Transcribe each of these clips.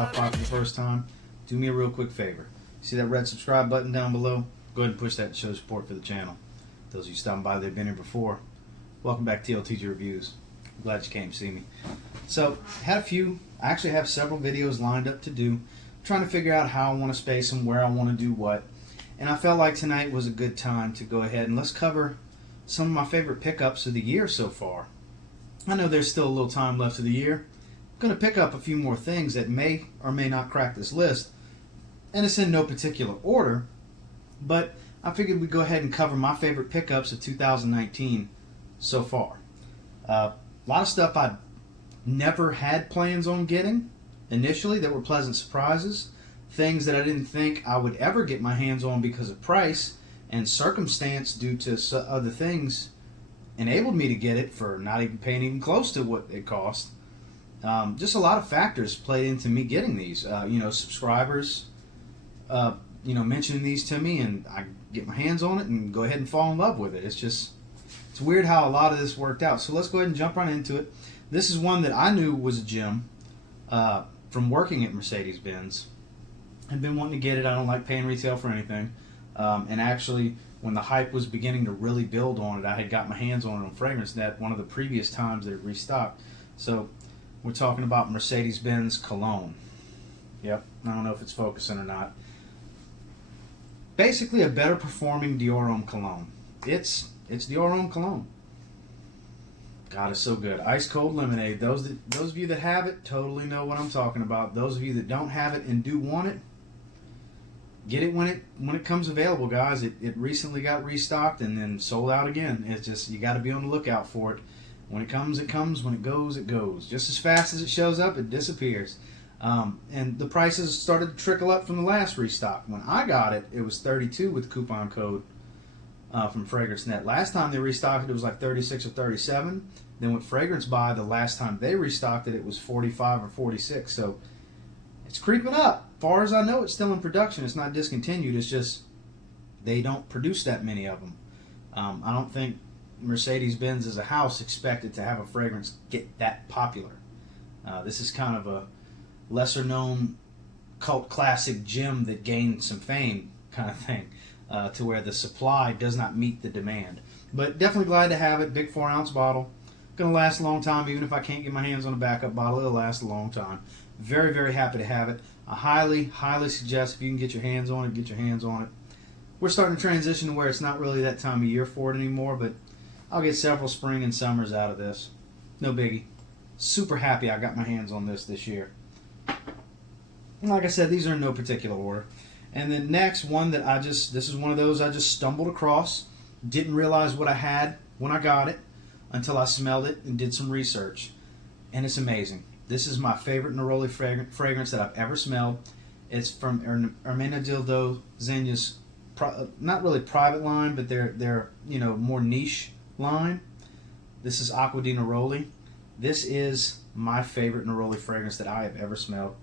stop by for the first time, do me a real quick favor. See that red subscribe button down below? Go ahead and push that to show support for the channel. Those of you stopping by, they've been here before. Welcome back to TLTG Reviews. I'm glad you came to see me. So, I actually have several videos lined up to do. I'm trying to figure out how I want to space them, where I want to do what. And I felt like tonight was a good time to go ahead and let's cover some of my favorite pickups of the year so far. I know there's still a little time left of the year. I'm going to pick up a few more things that may or may not crack this list. And it's in no particular order, but I figured we'd go ahead and cover my favorite pickups of 2019 so far. A lot of stuff I never had plans on getting initially that were pleasant surprises. Things that I didn't think I would ever get my hands on because of price and circumstance due to other things enabled me to get it for not even paying even close to what it cost. Just a lot of factors played into me getting these. Subscribers, mentioning these to me, and I get my hands on it and go ahead and fall in love with it. It's weird how a lot of this worked out. So let's go ahead and jump right into it. This is one that I knew was a gem from working at Mercedes-Benz. I've been wanting to get it. I don't like paying retail for anything. And actually, when the hype was beginning to really build on it, I had got my hands on it on FragranceNet one of the previous times that it restocked. So we're talking about Mercedes-Benz Cologne. Yep, I don't know if it's focusing or not. Basically a better performing Dior Homme cologne. It's Dior Homme cologne. God, it's so good. Ice cold lemonade. Those of you that have it totally know what I'm talking about. Those of you that don't have it and do want it, get it when it comes available, guys. It recently got restocked and then sold out again. It's just, you got to be on the lookout for it. When it comes, it comes. When it goes, it goes. Just as fast as it shows up, it disappears. And the prices started to trickle up from the last restock. When I got it, it was $32 with coupon code from FragranceNet. Last time they restocked it was like $36 or $37. Then with Fragrance Buy, the last time they restocked it, it was $45 or $46. So it's creeping up. As far as I know, it's still in production. It's not discontinued. It's just they don't produce that many of them. I don't think Mercedes-Benz as a house expected to have a fragrance get that popular. This is kind of a lesser-known cult classic gem that gained some fame kind of thing, to where the supply does not meet the demand. But definitely glad to have it. Big 4-ounce bottle. Going to last a long time. Even if I can't get my hands on a backup bottle, it'll last a long time. Very, very happy to have it. I highly, highly suggest if you can get your hands on it, get your hands on it. We're starting to transition to where it's not really that time of year for it anymore, but I'll get several spring and summers out of this. No biggie. Super happy I got my hands on this year. And like I said, these are in no particular order. And then next, one that this is one of those I just stumbled across. Didn't realize what I had when I got it until I smelled it and did some research. And it's amazing. This is my favorite Neroli fragrance that I've ever smelled. It's from Ermenegildo Zegna's, not really private line, but they're more niche line. This is Acqua di Neroli. This is my favorite Neroli fragrance that I have ever smelled.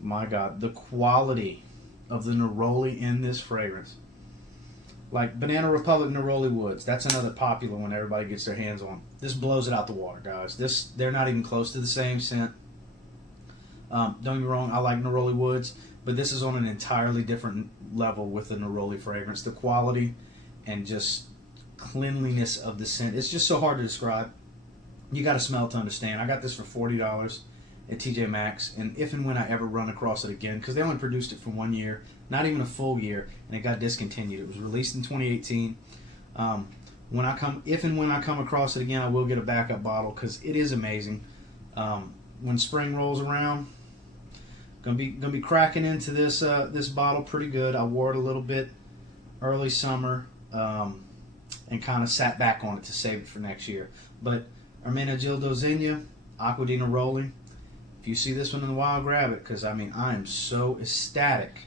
My God, the quality of the Neroli in this fragrance. Like Banana Republic Neroli Woods. That's another popular one everybody gets their hands on. This blows it out the water, guys. They're not even close to the same scent. Don't get me wrong, I like Neroli Woods, but this is on an entirely different level with the Neroli fragrance. The quality and just cleanliness of the scent. It's just so hard to describe. You got to smell it to understand. I got this for $40 at TJ Maxx, and if and when I ever run across it again, because they only produced it for 1 year, not even a full year, and it got discontinued. It was released in 2018. If and when I come across it again, I will get a backup bottle because it is amazing. When spring rolls around, gonna be cracking into this bottle pretty good. I wore it a little bit early summer, and kind of sat back on it to save it for next year. But Ermenegildo Zegna, Acqua di Neroli. If you see this one in the wild, grab it, because I am so ecstatic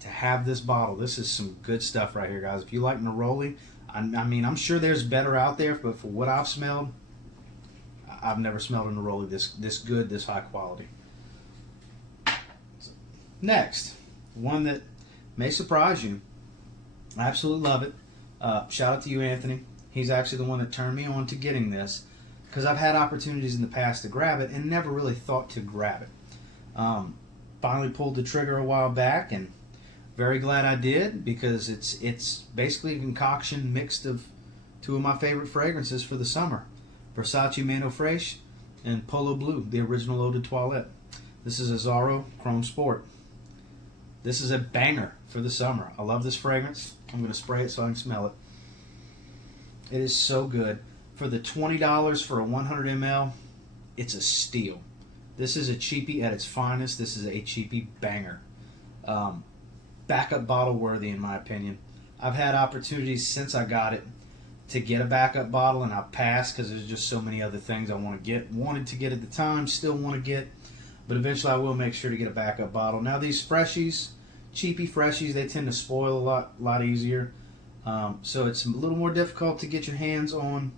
to have this bottle. This is some good stuff right here, guys. If you like Neroli, I'm sure there's better out there, but for what I've smelled, I've never smelled a Neroli this good, this high quality. Next, one that may surprise you. I absolutely love it. Shout out to you, Anthony. He's actually the one that turned me on to getting this, because I've had opportunities in the past to grab it and never really thought to grab it. Finally pulled the trigger a while back, and very glad I did, because it's basically a concoction mixed of two of my favorite fragrances for the summer. Versace Mano Fraiche and Polo Blue, the original Eau de Toilette. This is Azzaro Chrome Sport. This is a banger for the summer. I love this fragrance. I'm going to spray it so I can smell it. It is so good. For the $20 for a 100 ml, it's a steal. This is a cheapie at its finest. This is a cheapie banger. Backup bottle worthy, in my opinion. I've had opportunities since I got it to get a backup bottle, and I've passed because there's just so many other things I wanted to get at the time, still want to get, but eventually I will make sure to get a backup bottle. Now these freshies, cheapie freshies, they tend to spoil a lot easier, so it's a little more difficult to get your hands on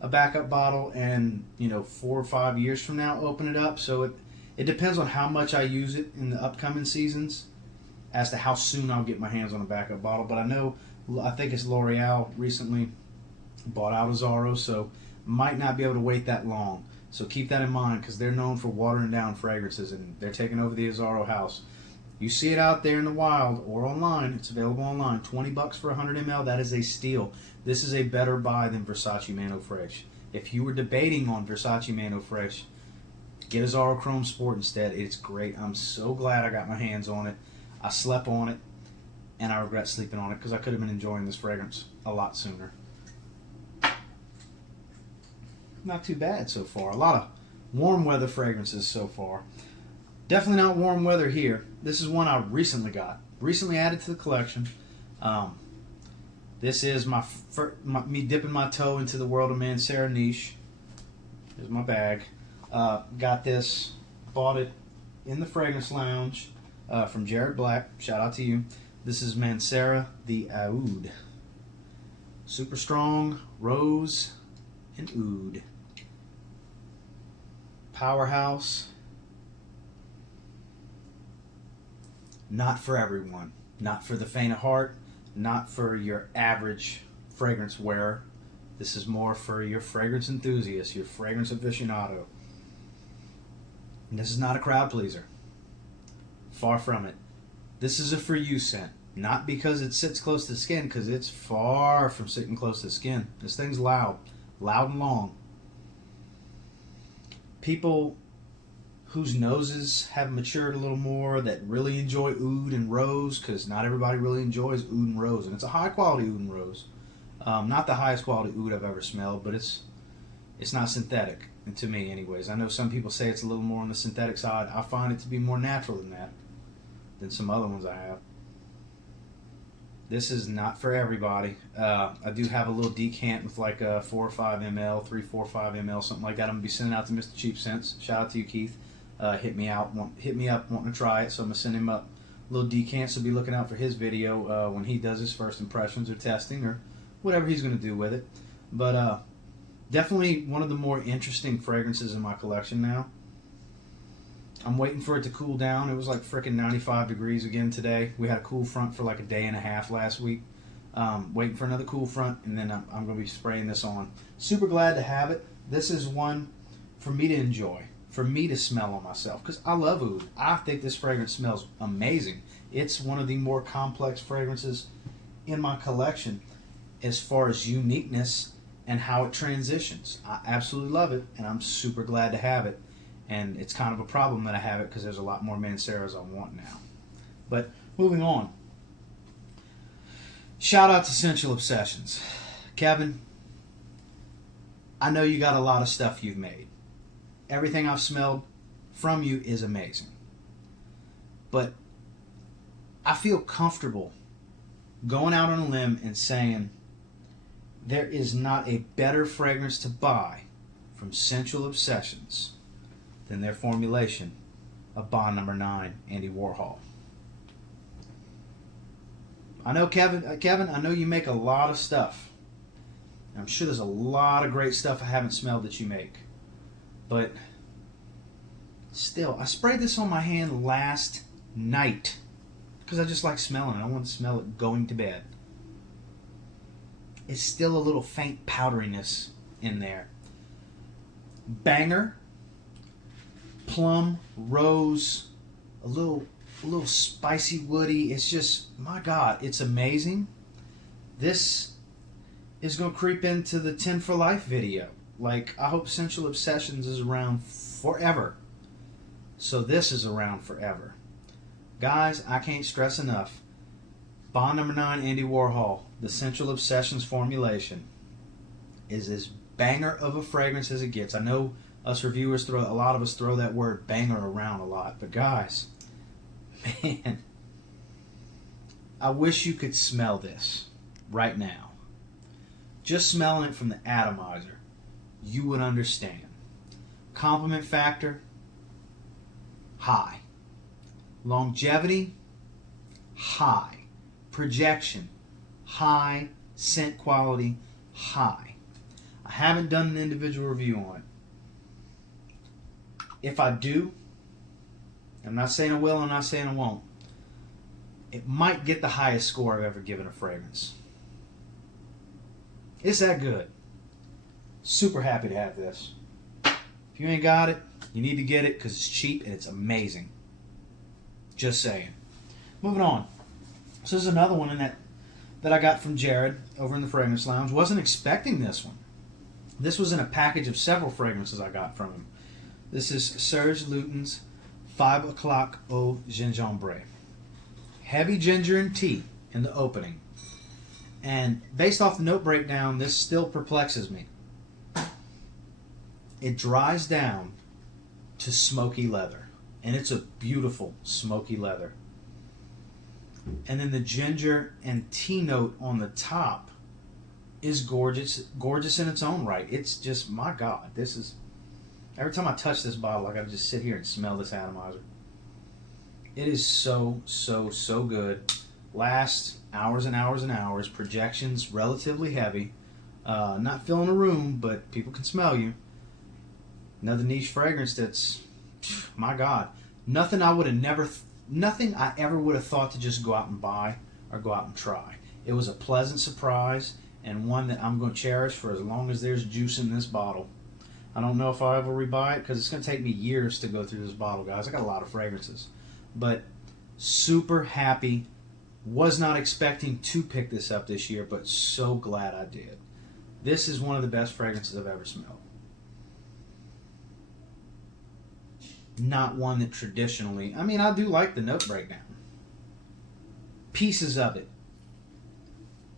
a backup bottle, and 4 or 5 years from now open it up. So it depends on how much I use it in the upcoming seasons as to how soon I'll get my hands on a backup bottle. But I think it's L'Oreal recently bought out Azzaro, so might not be able to wait that long. So keep that in mind, because they're known for watering down fragrances, and they're taking over the Azzaro house. You see it out there in the wild or online. It's available online. $20 for 100 ml. That is a steal. This is a better buy than Versace Mano Fraiche. If you were debating on Versace Mano Fraiche, get Azzaro Chrome Sport instead. It's great. I'm so glad I got my hands on it. I slept on it, and I regret sleeping on it, because I could have been enjoying this fragrance a lot sooner. Not too bad so far. A lot of warm weather fragrances so far. Definitely not warm weather here. This is one I recently got. Recently added to the collection. This is me dipping my toe into the world of Mancera niche. Here's my bag. Got this. Bought it in the fragrance lounge from Jared Black. Shout out to you. This is Mancera the Oud. Super strong rose and oud. Powerhouse. Not for everyone. Not for the faint of heart. Not for your average fragrance wearer. This is more for your fragrance enthusiast, your fragrance aficionado. And this is not a crowd pleaser. Far from it. This is a for you scent. Not because it sits close to the skin, because it's far from sitting close to the skin. This thing's loud. Loud and long. People whose noses have matured a little more, that really enjoy oud and rose, because not everybody really enjoys oud and rose, and it's a high quality oud and rose. Not the highest quality oud I've ever smelled, but it's not synthetic, and to me anyways. I know some people say it's a little more on the synthetic side. I find it to be more natural than that, than some other ones I have. This is not for everybody. I do have a little decant with like a 4 or 5 ml, 3, 4, 5 ml, something like that. I'm gonna be sending out to Mr. Cheap Scents. Shout out to you, Keith. Hit me up wanting to try it, so I'm gonna send him up a little decant. So be looking out for his video when he does his first impressions or testing or whatever he's gonna do with it. But definitely one of the more interesting fragrances in my collection now. I'm waiting for it to cool down. It was like frickin' 95 degrees again today. We had a cool front for like a day and a half last week. Waiting for another cool front, and then I'm going to be spraying this on. Super glad to have it. This is one for me to enjoy, for me to smell on myself, because I love oud. I think this fragrance smells amazing. It's one of the more complex fragrances in my collection as far as uniqueness and how it transitions. I absolutely love it, and I'm super glad to have it. And it's kind of a problem that I have it, because there's a lot more Manceras I want now. But moving on. Shout out to Sensual Obsessions. Kevin, I know you got a lot of stuff you've made. Everything I've smelled from you is amazing. But I feel comfortable going out on a limb and saying there is not a better fragrance to buy from Sensual Obsessions than their formulation of Bond Number 9, Andy Warhol. I know, Kevin, I know you make a lot of stuff. I'm sure there's a lot of great stuff I haven't smelled that you make. But still, I sprayed this on my hand last night because I just like smelling it. I want to smell it going to bed. It's still a little faint powderiness in there. Banger. plum, rose, a little spicy woody. It's just, my God, it's amazing. This is going to creep into the 10 for Life video. Like, I hope Sensual Obsessions is around forever. So this is around forever. Guys, I can't stress enough. Bond number 9, Andy Warhol, the Sensual Obsessions formulation, is as banger of a fragrance as it gets. I know us reviewers a lot of us throw that word banger around a lot, but guys, man, I wish you could smell this right now. Just smelling it from the atomizer, you would understand. Compliment factor, high. Longevity, high. Projection, high. Scent quality, high. I haven't done an individual review on it. If I do, I'm not saying I will, I'm not saying I won't, it might get the highest score I've ever given a fragrance. It's that good. Super happy to have this. If you ain't got it, you need to get it because it's cheap and it's amazing. Just saying. Moving on. So there's another one in that I got from Jared over in the Fragrance Lounge. Wasn't expecting this one. This was in a package of several fragrances I got from him. This is Serge Lutin's 5 o'clock au gingembre. Heavy ginger and tea in the opening. And based off the note breakdown, this still perplexes me. It dries down to smoky leather. And it's a beautiful smoky leather. And then the ginger and tea note on the top is gorgeous in its own right. It's just, my God, this is... Every time I touch this bottle, I gotta just sit here and smell this atomizer. It is so, so, so good. Lasts hours and hours and hours. Projections relatively heavy. Not filling a room, but people can smell you. Another niche fragrance that's, my God, nothing I ever would have thought to just go out and buy or go out and try. It was a pleasant surprise and one that I'm going to cherish for as long as there's juice in this bottle. I don't know if I'll ever rebuy it because it's going to take me years to go through this bottle, guys. I got a lot of fragrances. But super happy. Was not expecting to pick this up this year, but so glad I did. This is one of the best fragrances I've ever smelled. Not one that traditionally... I mean, I do like the note breakdown. Pieces of it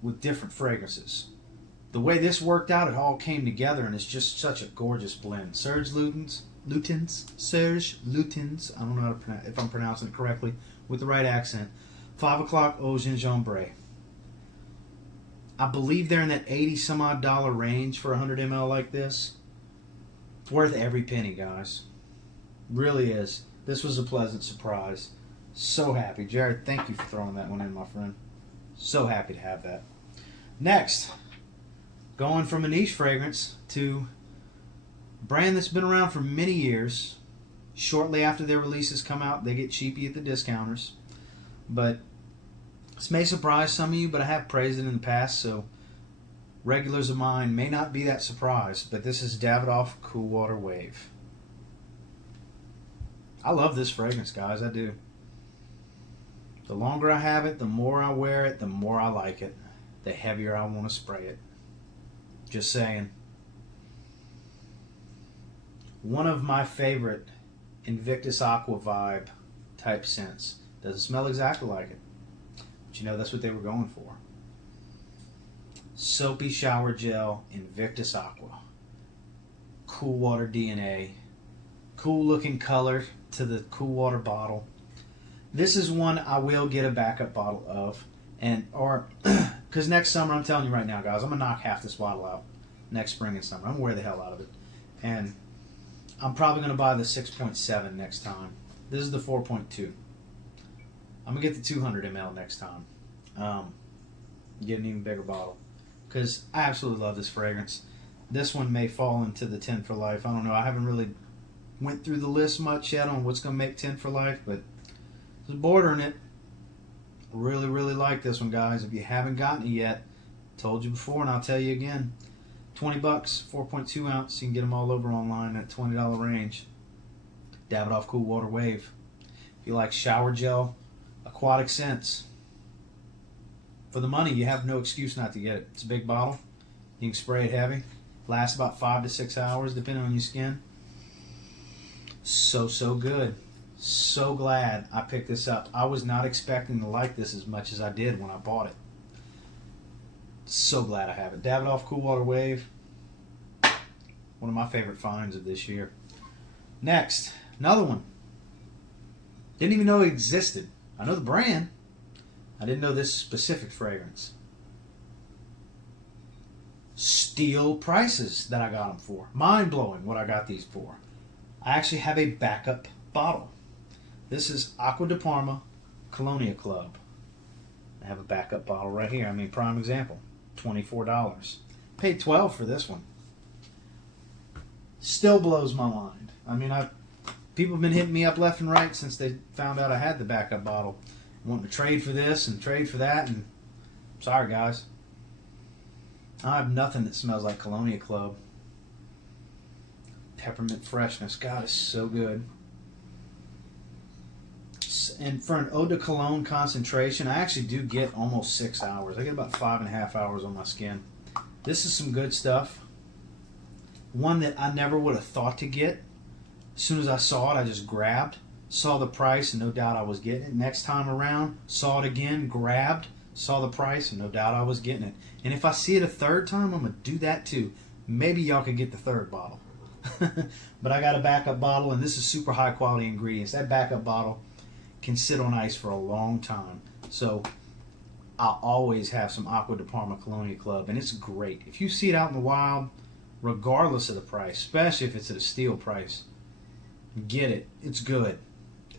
with different fragrances. The way this worked out, it all came together, and it's just such a gorgeous blend. Serge Lutin's, I don't know how to pronounce, if I'm pronouncing it correctly, with the right accent. 5 o'clock au gingembre. I believe they're in that $80 some odd range for 100 ml like this. It's worth every penny, guys. Really is. This was a pleasant surprise. So happy. Jared, thank you for throwing that one in, my friend. So happy to have that. Next, going from a niche fragrance to a brand that's been around for many years. Shortly after their releases come out, they get cheapy at the discounters. But this may surprise some of you, but I have praised it in the past, so regulars of mine may not be that surprised. But this is Davidoff Cool Water Wave. I love this fragrance, guys. I do. The longer I have it, the more I wear it, the more I like it. The heavier I want to spray it. Just saying. One of my favorite Invictus Aqua vibe type scents. Doesn't smell exactly like it. But you know, that's what they were going for. Soapy shower gel, Invictus Aqua. Cool water DNA. Cool looking color to the cool water bottle. This is one I will get a backup bottle of. Because next summer, I'm telling you right now, guys, I'm going to knock half this bottle out next spring and summer. I'm going to wear the hell out of it. And I'm probably going to buy the 6.7 next time. This is the 4.2. I'm going to get the 200 ml next time. Get an even bigger bottle. Because I absolutely love this fragrance. This one may fall into the 10 for life. I don't know. I haven't really went through the list much yet on what's going to make 10 for life. But just bordering it. Really, really like this one, guys. If you haven't gotten it yet, told you before and I'll tell you again. $20, 4.2 ounce. You can get them all over online at $20 range. Davidoff Cool Water Wave. If you like shower gel, aquatic scents, for the money, you have no excuse not to get it. It's a big bottle. You can spray it heavy. Lasts about 5 to 6 hours, depending on your skin. So good. So glad I picked this up. I was not expecting to like this as much as I did when I bought it. So glad I have it. Davidoff Cool Water Wave. One of my favorite finds of this year. Next, another one. Didn't even know it existed. I know the brand. I didn't know this specific fragrance. Steal prices that I got them for. Mind blowing what I got these for. I actually have a backup bottle. This is Acqua di Parma Colonia Club. I have a backup bottle right here. I mean, prime example. $24. Paid $12 for this one. Still blows my mind. I mean, people have been hitting me up left and right since they found out I had the backup bottle. Wanting to trade for this and trade for that. And sorry, guys. I have nothing that smells like Colonia Club. Peppermint freshness. God, it's so good. And for an eau de cologne concentration, I actually do get almost 6 hours. I get about 5.5 hours on my skin. This is some good stuff. One that I never would have thought to get. As soon as I saw it, I just grabbed. Saw the price, and no doubt I was getting it. Next time around, saw it again, grabbed. Saw the price, and no doubt I was getting it. And if I see it a third time, I'm going to do that too. Maybe y'all could get the third bottle. But I got a backup bottle, and this is super high quality ingredients. That backup bottle can sit on ice for a long time. So I always have some Acqua di Parma Colonia Club, and it's great. If you see it out in the wild, regardless of the price, especially if it's at a steal price, get it. It's good.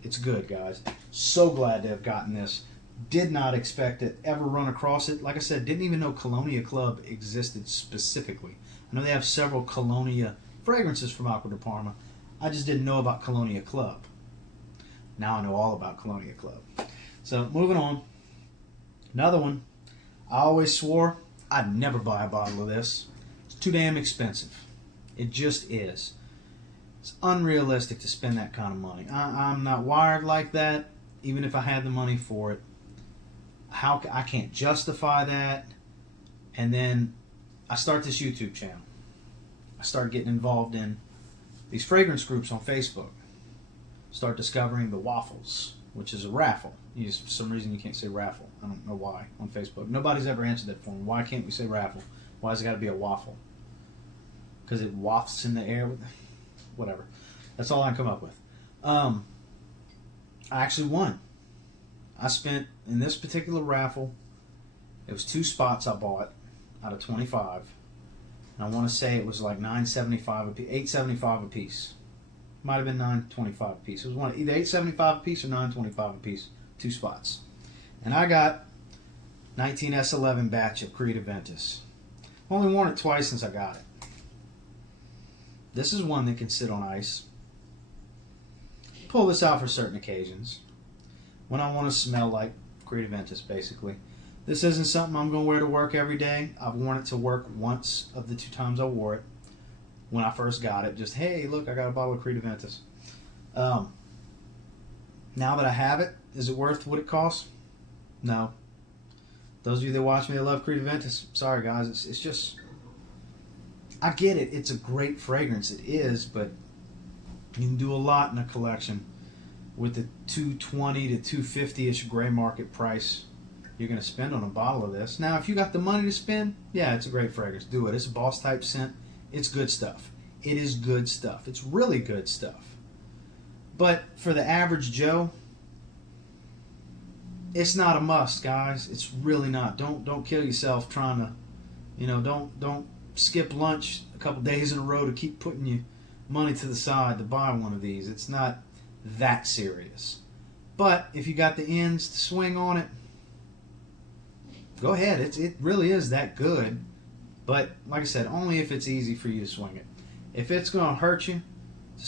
It's good, guys. So glad to have gotten this. Did not expect it, ever run across it. Like I said, didn't even know Colonia Club existed specifically. I know they have several Colonia fragrances from Acqua di Parma. I just didn't know about Colonia Club. Now I know all about Colonia Club. So, moving on. Another one. I always swore I'd never buy a bottle of this. It's too damn expensive. It just is. It's unrealistic to spend that kind of money. I'm not wired like that, even if I had the money for it. I can't justify that. And then I start this YouTube channel. I start getting involved in these fragrance groups on Facebook. Start discovering the waffles, which is a raffle. For some reason you can't say raffle. I don't know why on Facebook. Nobody's ever answered that for me. Why can't we say raffle? Why has it got to be a waffle? Because it wafts in the air. Whatever. That's all I can come up with. I actually won. I spent, in this particular raffle, it was 2 spots I bought out of 25. And I want to say it was like $9.75 a piece, $8.75 a piece. Might have been $9.25 a piece. It was one either $8.75 a piece or $9.25 a piece. 2 spots. And I got 19S11 batch of Creed Aventus. Only worn it twice since I got it. This is one that can sit on ice. Pull this out for certain occasions. When I want to smell like Creed Aventus, basically. This isn't something I'm going to wear to work every day. I've worn it to work once of the 2 times I wore it. When I first got it, just, hey, look, I got a bottle of Creed Aventus. Now that I have it, is it worth what it costs? No. Those of you that watch me that love Creed Aventus, sorry guys, it's just, I get it. It's a great fragrance. It is, but you can do a lot in a collection with the $220 to $250-ish gray market price you're going to spend on a bottle of this. Now, if you got the money to spend, yeah, it's a great fragrance. Do it. It's a boss type scent. It's good stuff. It is good stuff. It's really good stuff. But for the average Joe, it's not a must, guys. It's really not. Don't kill yourself trying to, don't skip lunch a couple days in a row to keep putting your money to the side to buy one of these. It's not that serious. But if you got the ends to swing on it, go ahead. It really is that good. But like I said, only if it's easy for you to swing it. If it's going to hurt you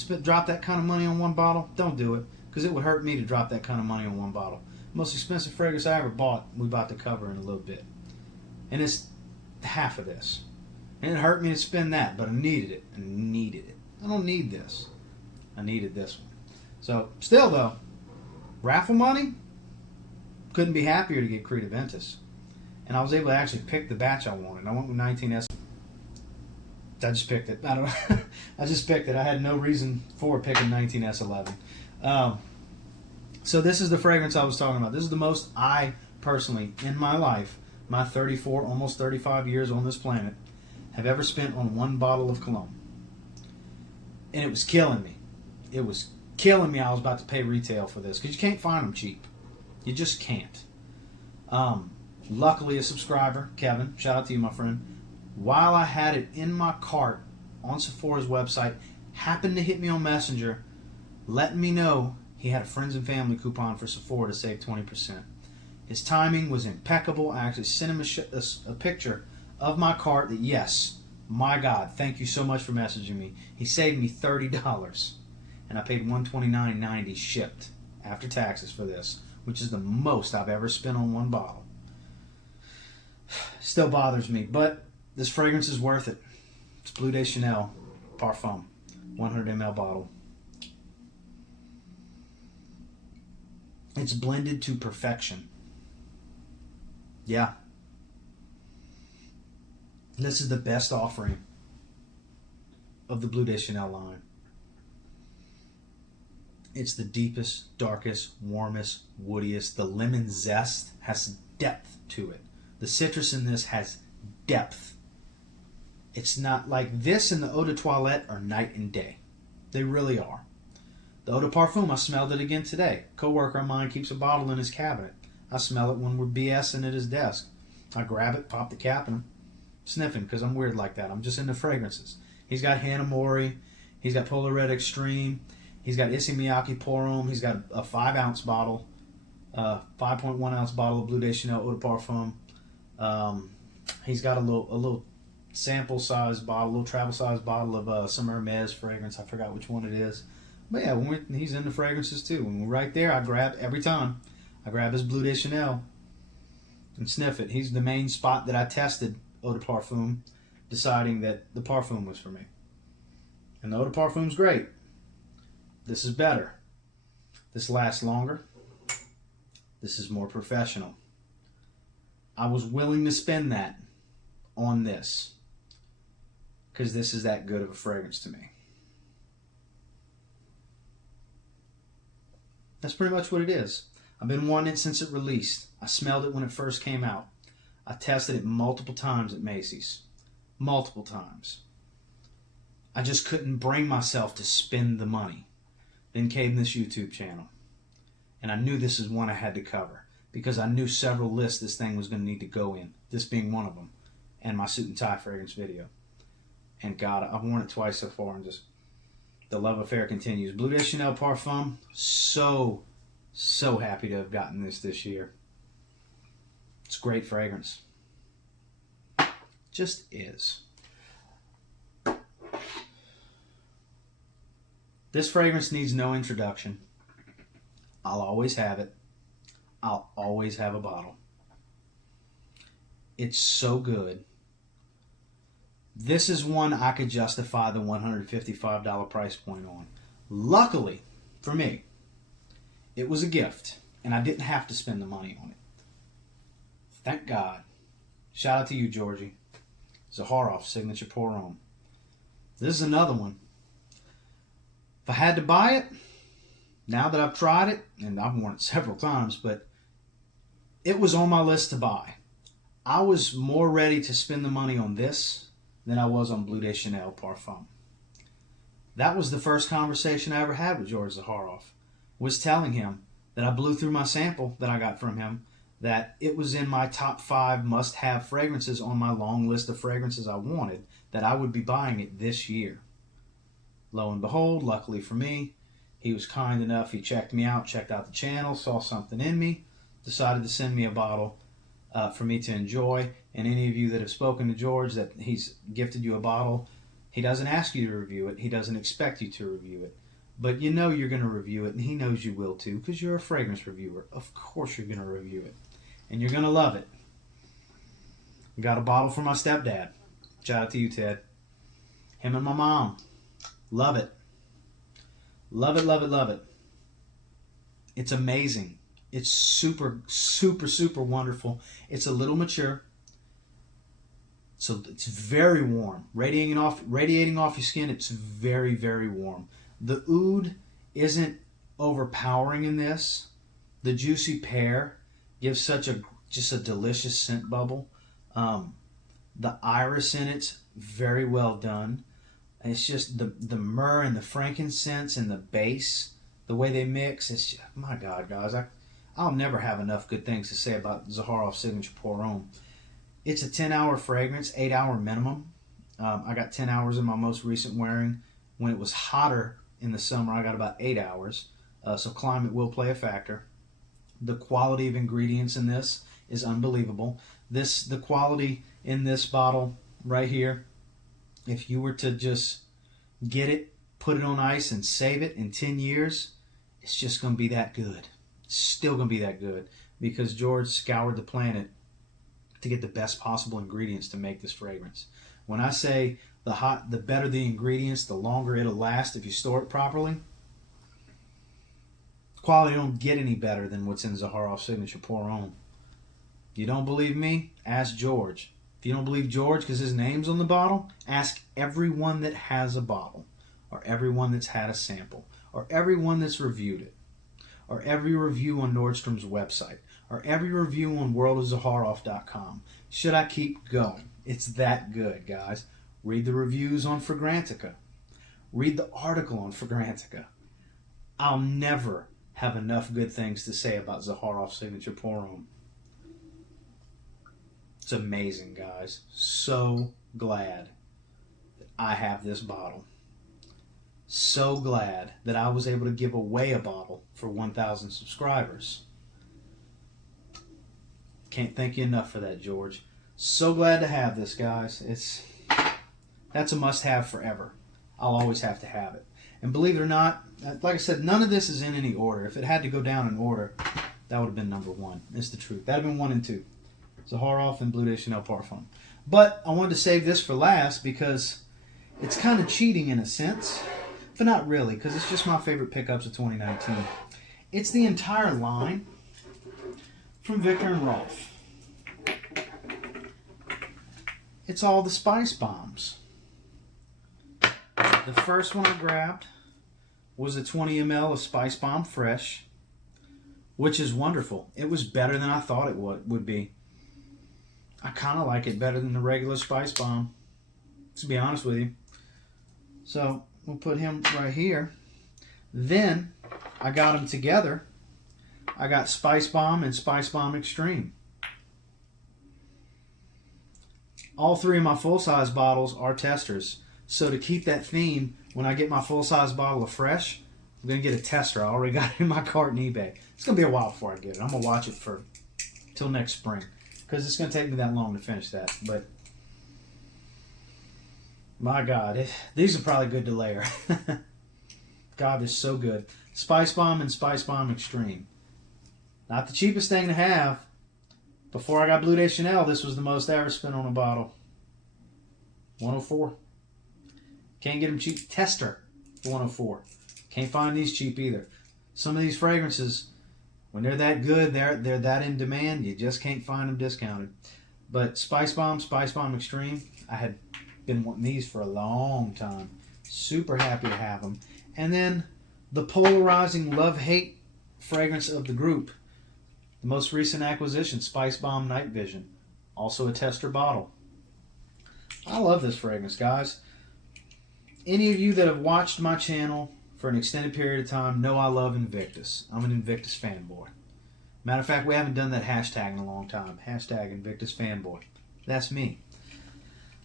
to drop that kind of money on one bottle, don't do it. Because it would hurt me to drop that kind of money on one bottle. Most expensive fragrance I ever bought, we about to cover in a little bit. And it's half of this. And it hurt me to spend that, but I needed it. I don't need this. I needed this one. So, still though, raffle money, couldn't be happier to get Creed Aventus. And I was able to actually pick the batch I wanted. I went with 19S. I just picked it. I don't know. I just picked it. I had no reason for picking 19S11. So this is the fragrance I was talking about. This is the most I personally, in my life, my 34, almost 35 years on this planet, have ever spent on one bottle of cologne. And it was killing me. It was killing me. I was about to pay retail for this because you can't find them cheap. You just can't. Luckily, a subscriber, Kevin, shout out to you, my friend, while I had it in my cart on Sephora's website, happened to hit me on Messenger, letting me know he had a friends and family coupon for Sephora to save 20%. His timing was impeccable. I actually sent him a picture of my cart that, yes, my God, thank you so much for messaging me. He saved me $30, and I paid $129.90 shipped after taxes for this, which is the most I've ever spent on one bottle. Still bothers me, but this fragrance is worth it. It's Bleu de Chanel Perfume, 100 ml bottle. It's blended to perfection. Yeah. This is the best offering of the Bleu de Chanel line. It's the deepest, darkest, warmest, woodiest. The lemon zest has depth to it. The citrus in this has depth. It's not like this and the Eau de Toilette are night and day. They really are. The Eau de Parfum, I smelled it again today. A coworker of mine keeps a bottle in his cabinet. I smell it when we're BSing at his desk. I grab it, pop the cap, and I'm sniffing because I'm weird like that. I'm just into fragrances. He's got Hanamori. He's got Polar Red Extreme. He's got Issey Miyake Pour Homme. He's got a 5-ounce bottle, 5.1 ounce bottle of Bleu de Chanel Eau de Parfum. He's got a little sample size bottle, a little travel size bottle of some Hermes fragrance. I forgot which one it is. But yeah, he's into fragrances too. When we're right there, I grab his Bleu de Chanel and sniff it. He's the main spot that I tested Eau de Parfum, deciding that the Parfum was for me. And the Eau de Parfum's great. This is better. This lasts longer. This is more professional. I was willing to spend that on this because this is that good of a fragrance to me. That's pretty much what it is. I've been wanting it since it released. I smelled it when it first came out. I tested it multiple times at Macy's. Multiple times. I just couldn't bring myself to spend the money. Then came this YouTube channel. And I knew this is one I had to cover because I knew several lists this thing was going to need to go in. This being one of them. And my suit and tie fragrance video. And God, I've worn it twice so far and just the love affair continues. Bleu de Chanel Parfum. So happy to have gotten this year. It's a great fragrance. Just is. This fragrance needs no introduction. I'll always have it. I'll always have a bottle. It's so good. This is one I could justify the $155 price point on. Luckily, for me, it was a gift, and I didn't have to spend the money on it. Thank God. Shout out to you, Georgie. Zaharoff Signature Pour Homme. This is another one. If I had to buy it, now that I've tried it, and I've worn it several times, but it was on my list to buy. I was more ready to spend the money on this than I was on Bleu de Chanel Parfum. That was the first conversation I ever had with George Zaharoff, was telling him that I blew through my sample that I got from him, that it was in my top 5 must-have fragrances on my long list of fragrances I wanted, that I would be buying it this year. Lo and behold, luckily for me, he was kind enough, he checked me out, checked out the channel, saw something in me, decided to send me a bottle for me to enjoy. And any of you that have spoken to George, that he's gifted you a bottle, he doesn't ask you to review it, he doesn't expect you to review it. But you know you're going to review it, and he knows you will too, because you're a fragrance reviewer. Of course you're going to review it. And you're going to love it. Got a bottle for my stepdad. Shout out to you, Ted. Him and my mom. Love it. Love it, love it, love it. It's amazing. It's super, super, super wonderful. It's a little mature. So it's very warm. Radiating off your skin, it's very, very warm. The oud isn't overpowering in this. The juicy pear gives just a delicious scent bubble. The iris in it's very well done. And it's just the myrrh and the frankincense and the base, the way they mix. It's just, my God, guys, I'll never have enough good things to say about Zaharoff Signature Pour Homme. It's a 10-hour fragrance, 8-hour minimum. I got 10 hours in my most recent wearing. When it was hotter in the summer, I got about 8 hours. So climate will play a factor. The quality of ingredients in this is unbelievable. The quality in this bottle right here, if you were to just get it, put it on ice, and save it in 10 years, it's just going to be that good. It's still going to be that good because George scoured the planet to get the best possible ingredients to make this fragrance. When I say the better the ingredients, the longer it'll last if you store it properly. Quality don't get any better than what's in Zaharoff Signature Pour Homme. You don't believe me? Ask George. If you don't believe George because his name's on the bottle, ask everyone that has a bottle, or everyone that's had a sample, or everyone that's reviewed it, or every review on Nordstrom's website, or every review on worldofzaharoff.com. Should I keep going? It's that good, guys. Read the reviews on Fragrantica. Read the article on Fragrantica. I'll never have enough good things to say about Zaharoff Signature Pour Homme. It's amazing, guys. So glad that I have this bottle. So glad that I was able to give away a bottle for 1,000 subscribers. Can't thank you enough for that, George. So glad to have this, guys. That's a must-have forever. I'll always have to have it. And believe it or not, like I said, none of this is in any order. If it had to go down in order, that would have been number one. It's the truth. That would have been 1 and 2. Zaharoff and Bleu de Chanel Parfum. But I wanted to save this for last because it's kind of cheating in a sense. But not really, because it's just my favorite pickups of 2019. It's the entire line from Viktor and Rolf. It's all the spice bombs. The first one I grabbed was a 20 ml of Spice Bomb Fresh, which is wonderful. It was better than I thought it would be. I kind of like it better than the regular Spice Bomb, to be honest with you. So we'll put him right here. Then I got them together. I got Spice Bomb and Spice Bomb Extreme. All 3 of my full-size bottles are testers. So to keep that theme, when I get my full-size bottle of Fresh, I'm going to get a tester. I already got it in my cart in eBay. It's going to be a while before I get it. I'm going to watch it till next spring. Because it's going to take me that long to finish that. But, my God, these are probably good to layer. God, they're so good. Spice Bomb and Spice Bomb Extreme. Not the cheapest thing to have. Before I got Bleu de Chanel, this was the most I ever spent on a bottle. $104. Can't get them cheap. Tester for $104. Can't find these cheap either. Some of these fragrances, when they're that good, they're that in demand, you just can't find them discounted. But Spice Bomb Extreme, I had been wanting these for a long time. Super happy to have them. And then the polarizing love-hate fragrance of the group. The most recent acquisition, Spice Bomb Night Vision. Also a tester bottle. I love this fragrance, guys. Any of you that have watched my channel for an extended period of time know I love Invictus. I'm an Invictus fanboy. Matter of fact, we haven't done that hashtag in a long time. Hashtag Invictus fanboy. That's me.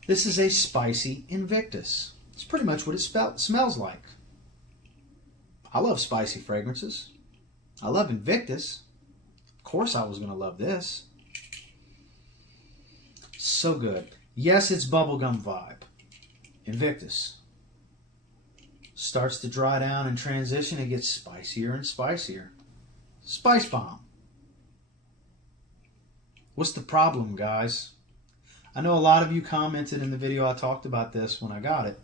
This is a spicy Invictus. It's pretty much what it smells like. I love spicy fragrances. I love Invictus. Of course I was going to love this. So good. Yes, it's bubblegum vibe. Invictus. Starts to dry down and transition. It gets spicier and spicier. Spice Bomb. What's the problem, guys? I know a lot of you commented in the video I talked about this when I got it.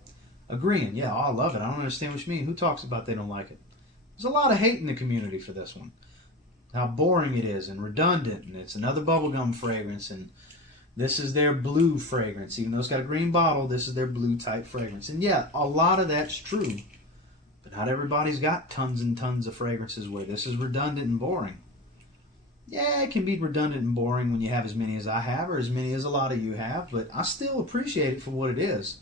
Agreeing. Yeah, I love it. I don't understand what you mean. Who talks about they don't like it? There's a lot of hate in the community for this one. How boring it is and redundant, and it's another bubblegum fragrance, and this is their blue fragrance. Even though it's got a green bottle, this is their blue type fragrance. And yeah, a lot of that's true. But not everybody's got tons and tons of fragrances where this is redundant and boring. Yeah, it can be redundant and boring when you have as many as I have or as many as a lot of you have, but I still appreciate it for what it is.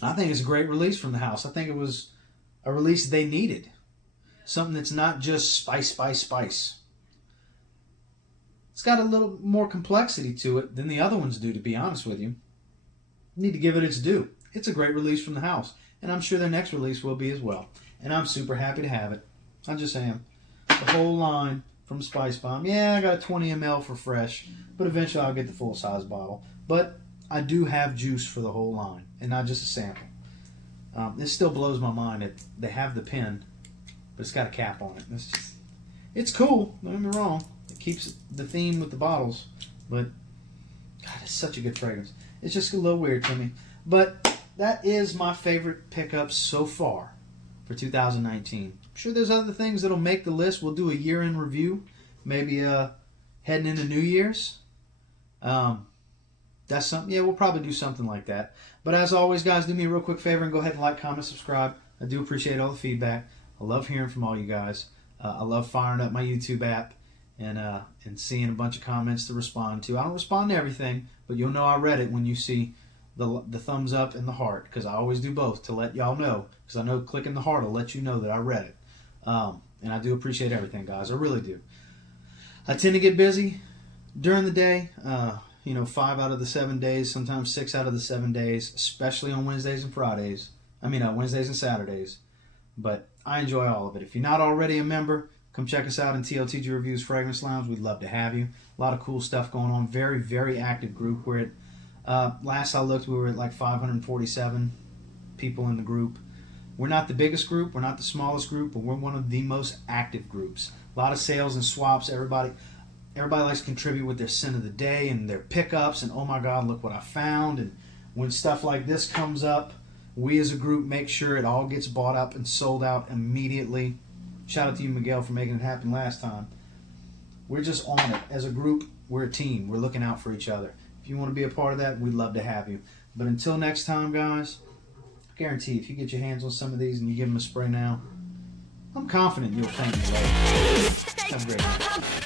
I think it's a great release from the house. I think it was a release they needed. Something that's not just spice, spice, spice. It's got a little more complexity to it than the other ones do, to be honest with you. You need to give it its due. It's a great release from the house, and I'm sure their next release will be as well. And I'm super happy to have it. I just am. The whole line from Spice Bomb. Yeah, I got a 20 ml for fresh, but eventually I'll get the full-size bottle. But I do have juice for the whole line, and not just a sample. This still blows my mind that they have the pen, but it's got a cap on it. It's cool, don't get me wrong. It keeps the theme with the bottles, but God, it's such a good fragrance. It's just a little weird to me. But that is my favorite pickup so far for 2019. I'm sure there's other things that'll make the list. We'll do a year-end review, maybe heading into New Year's. That's something. Yeah, we'll probably do something like that. But as always, guys, do me a real quick favor and go ahead and like, comment, subscribe. I do appreciate all the feedback. I love hearing from all you guys. I love firing up my YouTube app and seeing a bunch of comments to respond to. I don't respond to everything, but you'll know I read it when you see the thumbs up and the heart, because I always do both to let y'all know, because I know clicking the heart will let you know that I read it. And I do appreciate everything, guys. I really do. I tend to get busy during the day. 5 out of the 7 days, sometimes 6 out of the 7 days, especially on Wednesdays and Fridays. Wednesdays and Saturdays. But I enjoy all of it. If you're not already a member, come check us out in TLTG Reviews Fragrance Lounge. We'd love to have you. A lot of cool stuff going on. Very, very active group. We're at, last I looked, we were at like 547 people in the group. We're not the biggest group. We're not the smallest group, but we're one of the most active groups. A lot of sales and swaps. Everybody likes to contribute with their scent of the day and their pickups, and oh my God, look what I found. And when stuff like this comes up, we as a group make sure it all gets bought up and sold out immediately. Shout out to you, Miguel, for making it happen last time. We're just on it. As a group, we're a team. We're looking out for each other. If you want to be a part of that, we'd love to have you. But until next time, guys, I guarantee if you get your hands on some of these and you give them a spray now, I'm confident you'll thank me later. Have a great night.